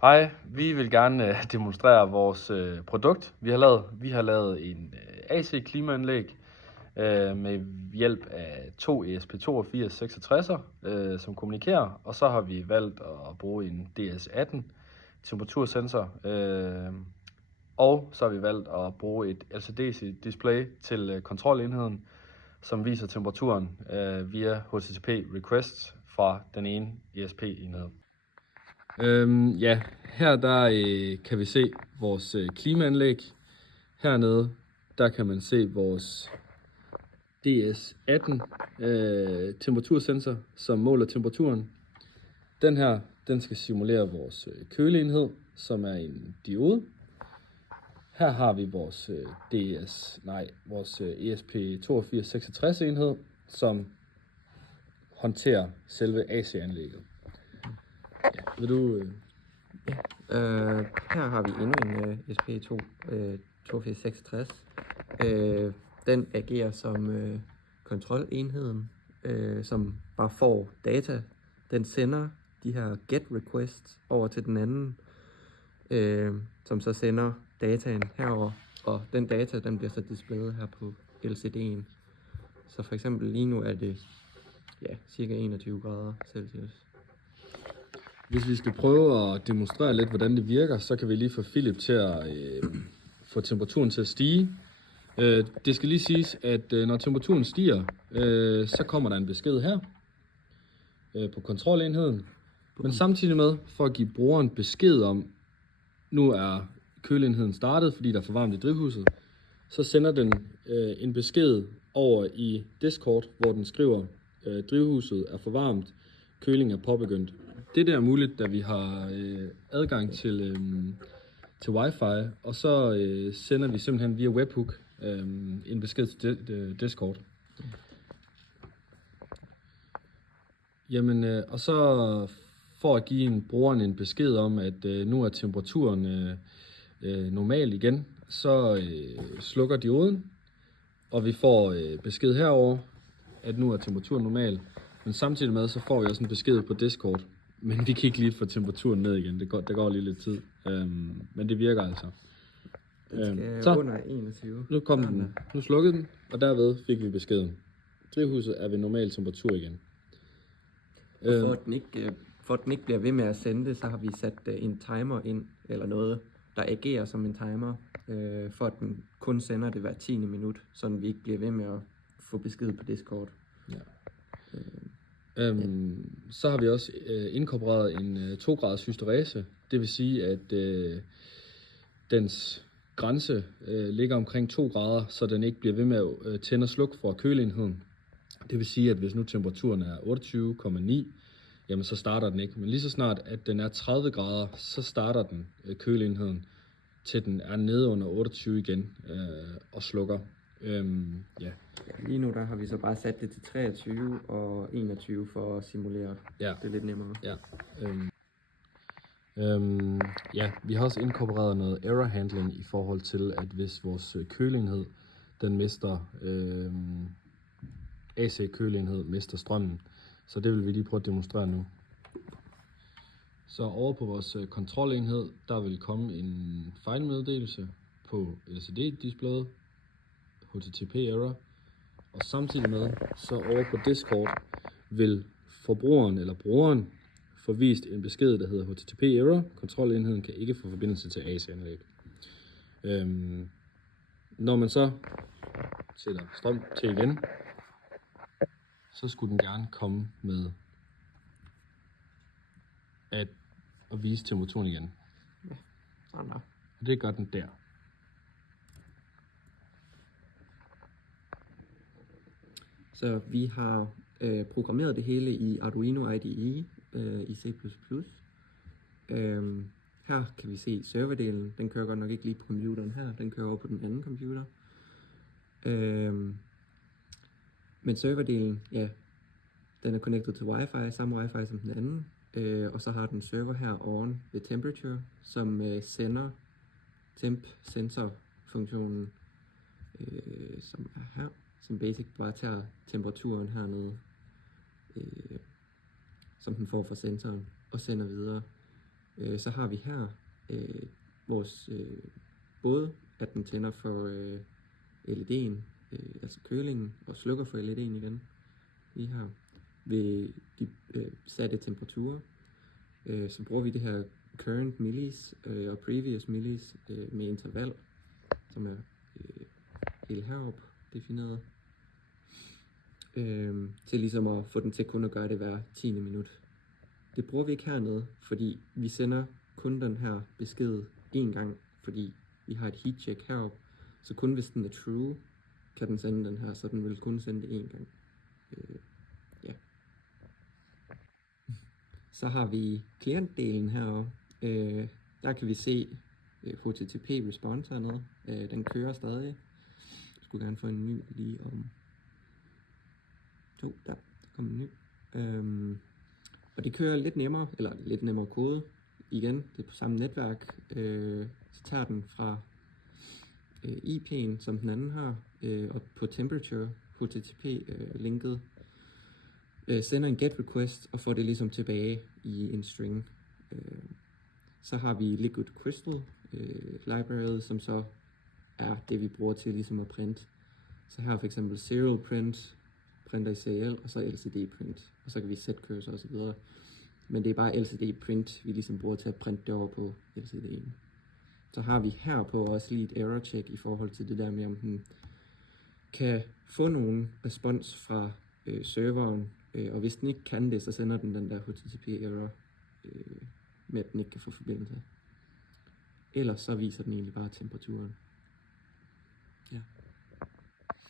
Hej, vi vil gerne demonstrere vores produkt. Vi har lavet en AC-klimaanlæg med hjælp af to ESP8266'er, som kommunikerer, og så har vi valgt at bruge en DS18 temperatursensor, og så har vi valgt at bruge et LCD-display til kontrolenheden, som viser temperaturen via HTTP requests fra den ene ESP-enhed. Ja, her der kan vi se vores klimaanlæg. Hernede der kan man se vores DS18 temperatursensor, som måler temperaturen. Den her, den skal simulere vores køleenhed, som er en diode. Her har vi vores vores ESP8266 enhed, som håndterer selve AC-anlægget. Ja, vil du... Her har vi endnu en SP2 8266. Den agerer som kontrolenheden, som bare får data. Den sender de her get requests over til den anden, som så sender dataen herover, og den data den bliver så displayet her på LCD'en. Så for eksempel lige nu er det cirka 21 grader Celsius. Hvis vi skal prøve at demonstrere lidt, hvordan det virker, så kan vi lige få Philip til at få temperaturen til at stige. Det skal lige siges, at når temperaturen stiger, så kommer der en besked her på kontrolenheden. Men samtidig med, for at give brugeren besked om, nu er køleenheden startet, fordi der er for varmt i drivhuset, så sender den en besked over i Discord, hvor den skriver, drivhuset er for varmt, køling er påbegyndt. Det der er muligt, da vi har adgang til Wi-Fi, og så sender vi simpelthen via webhook en besked til Discord. Jamen, og så for at give brugeren en besked om, at nu er temperaturen normal igen, så slukker dioden, og vi får besked herover, at nu er temperaturen normal. Men samtidig med, så får vi også en besked på Discord. Men vi kan ikke lige få temperaturen ned igen. Der går lige lidt tid. Men det virker altså. Den skal under 21. Nu kom den. Nu slukkede den, og derved fik vi beskeden. Drivhuset er ved normal temperatur igen. For at den ikke bliver ved med at sende det, så har vi sat en timer ind, eller noget, der agerer som en timer, for at den kun sender det hver 10. minut, så vi ikke bliver ved med at få besked på Discord. Ja. Så har vi også inkorporeret en 2 graders hysterese. Det vil sige, at dens grænse ligger omkring 2 grader, så den ikke bliver ved med at tænde og slukke for køleenheden. Det vil sige, at hvis nu temperaturen er 28,9, jamen så starter den ikke. Men lige så snart, at den er 30 grader, så starter den køleenheden, til den er nede under 28 igen og slukker. Lige nu der har vi så bare sat det til 23 og 21 for at simulere. Ja. Det er lidt nemmere. Ja. Vi har også inkorporeret noget error handling i forhold til, at hvis vores køleenhed, den mister AC-køleenhed, mister strømmen. Så det vil vi lige prøve at demonstrere nu. Så over på vores kontrolenhed, der vil komme en fejlmeddelelse på LCD-displayet, HTTP error, og samtidig med, så over på Discord vil forbrugeren eller brugeren få vist en besked, der hedder HTTP error. Kontrolenheden kan ikke få forbindelse til AC-anlæg. Når man så sætter strøm til igen, så skulle den gerne komme med at vise temperaturen igen. Ja, sådan der. Og det gør den der. Så vi har programmeret det hele i Arduino IDE i C++. Her kan vi se serverdelen. Den kører godt nok ikke lige på computeren her. Den kører over på den anden computer. Men serverdelen, ja, den er connected til Wi-Fi, samme Wi-Fi som den anden. Og så har den server her on ved temperature, som sender temp sensor funktionen, som er her, som basic bare tager temperaturen hernede, som den får fra sensoren, og sender videre Så har vi her vores både at den tænder for LED'en, altså kølingen, og slukker for LED'en igen. Lige her ved de satte temperaturer, så bruger vi det her current millis og previous millis med interval, som er helt heroppe defineret, til ligesom at få den til kun at gøre det hver 10. minut. Det bruger vi ikke hernede, fordi vi sender kun den her besked én gang, fordi vi har et heat check heroppe, så kun hvis den er true, kan den sende den her, så den vil kun sende det én gang. Ja. Så har vi klientdelen heroppe. Der kan vi se HTTP response hernede. Den kører stadig. Jeg skulle gerne få en ny lige om 2. Der kom en ny. Og det kører lidt nemmere, eller lidt nemmere kode. Igen, det er på samme netværk. Så tager den fra IP'en, som den anden har, og på temperature, HTTP-linket, sender en GET request og får det ligesom tilbage i en string. Så har vi Liquid Crystal library, som så er det, vi bruger til ligesom at printe. Så her for eksempel serial print, printer i serial, og så LCD print. Og så kan vi set cursor og så videre. Men det er bare LCD print, vi ligesom bruger til at printe det over på LCD'en. Så har vi her på også lige et error check i forhold til det der med, om den kan få nogen respons fra serveren, og hvis den ikke kan det, så sender den den der HTTP error med, at den ikke kan få forbindelse. Ellers så viser den egentlig bare temperaturen.